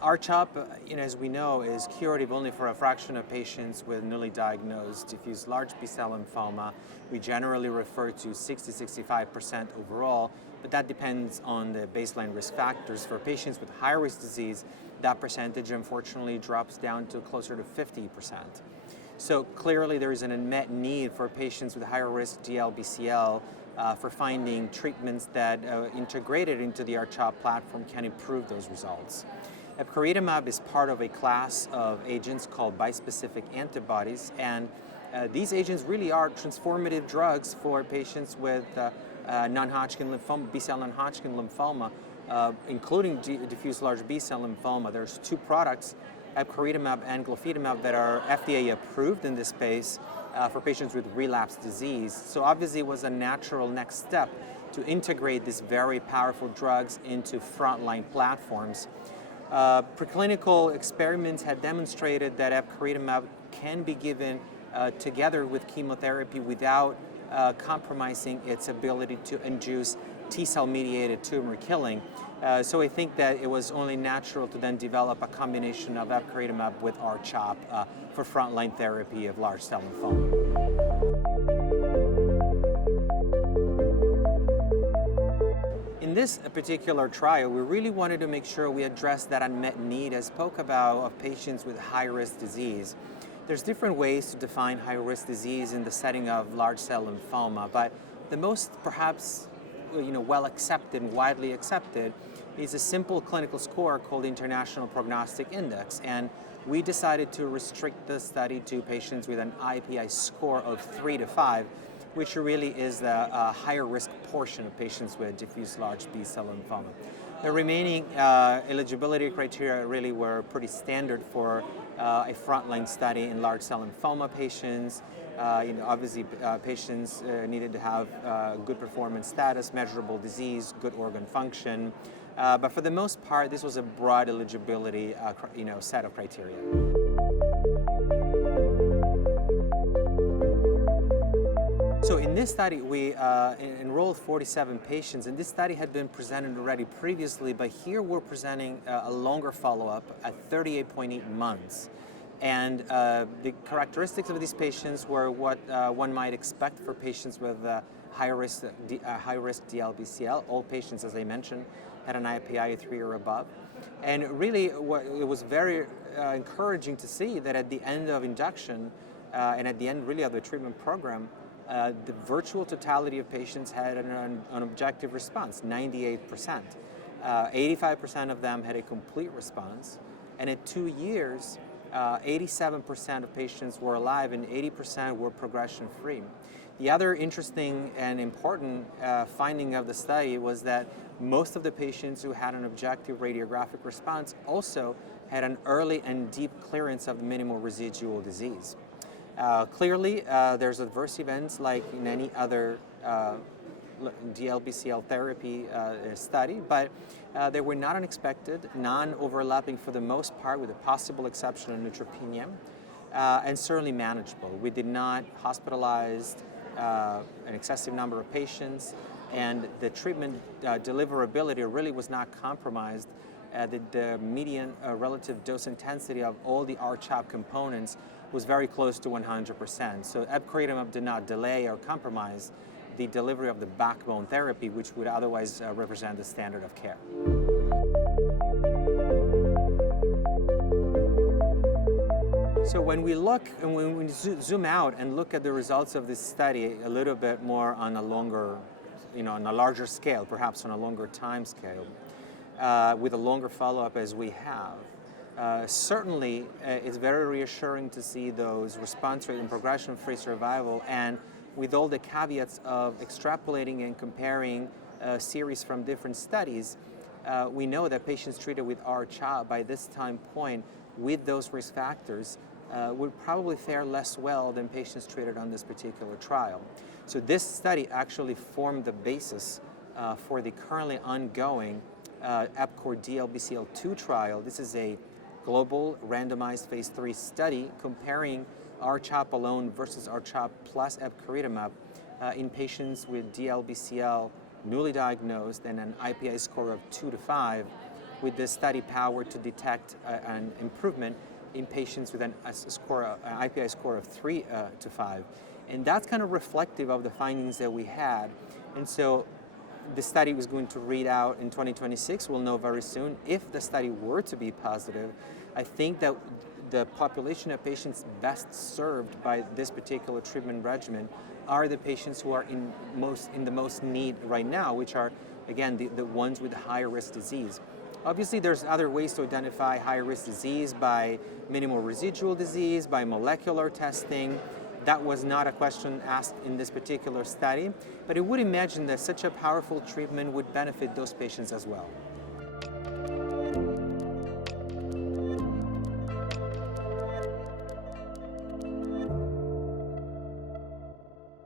R-CHOP, as we know, is curative only for a fraction of patients with newly diagnosed diffuse large B-cell lymphoma. We generally refer to 60-65% overall, but that depends on the baseline risk factors. For patients with high-risk disease, that percentage unfortunately drops down to closer to 50%. So clearly there is an unmet need for patients with higher risk DLBCL for finding treatments that integrated into the R-CHOP platform can improve those results. Epcoritamab is part of a class of agents called bispecific antibodies, and these agents really are transformative drugs for patients with non-Hodgkin lymphoma, B-cell non-Hodgkin lymphoma, including diffuse large B-cell lymphoma. There's two products, epcoritamab and glofitamab, that are FDA approved in this space for patients with relapsed disease. So obviously it was a natural next step to integrate these very powerful drugs into frontline platforms. Preclinical experiments had demonstrated that epcoritamab can be given together with chemotherapy without compromising its ability to induce T-cell mediated tumor killing. So I think that it was only natural to then develop a combination of epcoritamab with R-CHOP for frontline therapy of large cell lymphoma. In this particular trial, we really wanted to make sure we addressed that unmet need I spoke about of patients with high-risk disease. There's different ways to define high-risk disease in the setting of large cell lymphoma, but the most perhaps well accepted and widely accepted is a simple clinical score called International Prognostic Index, and we decided to restrict the study to patients with an IPI score of 3 to 5, which really is the higher risk portion of patients with diffuse large B-cell lymphoma. The remaining eligibility criteria really were pretty standard for a frontline study in large cell lymphoma patients. Obviously patients needed to have good performance status, measurable disease, good organ function. But for the most part, this was a broad eligibility set of criteria. So in this study, we enrolled 47 patients, and this study had been presented already previously, but here we're presenting a longer follow-up at 38.8 months. And the characteristics of these patients were what one might expect for patients with high-risk DLBCL. All patients, as I mentioned, had an IPI of 3 or above. And really, it was very encouraging to see that at the end of induction and at the end really of the treatment program, the virtual totality of patients had an objective response, 98%. 85% of them had a complete response, and at 2 years, 87% of patients were alive and 80% were progression-free. The other interesting and important finding of the study was that most of the patients who had an objective radiographic response also had an early and deep clearance of minimal residual disease. Clearly, there's adverse events like in any other DLBCL therapy study, but they were not unexpected, non-overlapping for the most part, with a possible exception of neutropenia, and certainly manageable. We did not hospitalize an excessive number of patients, and the treatment deliverability really was not compromised. The median relative dose intensity of all the R-CHOP components was very close to 100%. So epcoritamab did not delay or compromise the delivery of the backbone therapy, which would otherwise represent the standard of care. So when we look, and when we zoom out and look at the results of this study a little bit more on a longer, on a larger scale, perhaps on a longer time scale, with a longer follow-up as we have, certainly it's very reassuring to see those response rate and progression-free survival, and with all the caveats of extrapolating and comparing series from different studies, we know that patients treated with R-CHOP by this time point with those risk factors would probably fare less well than patients treated on this particular trial. So this study actually formed the basis for the currently ongoing EPCOR DLBCL-2 trial. This is a global randomized phase 3 study comparing R-CHOP alone versus R-CHOP plus epcoritamab in patients with DLBCL newly diagnosed and an IPI score of 2 to 5 with this study powered to detect an improvement in patients with an IPI score of 3 to 5. And that's kind of reflective of the findings that we had. And so the study was going to read out in 2026. We'll know very soon. If the study were to be positive, I think that the population of patients best served by this particular treatment regimen are the patients who are in the most need right now, which are, again, the ones with higher risk disease. Obviously, there's other ways to identify higher risk disease by minimal residual disease, by molecular testing. That was not a question asked in this particular study, but I would imagine that such a powerful treatment would benefit those patients as well.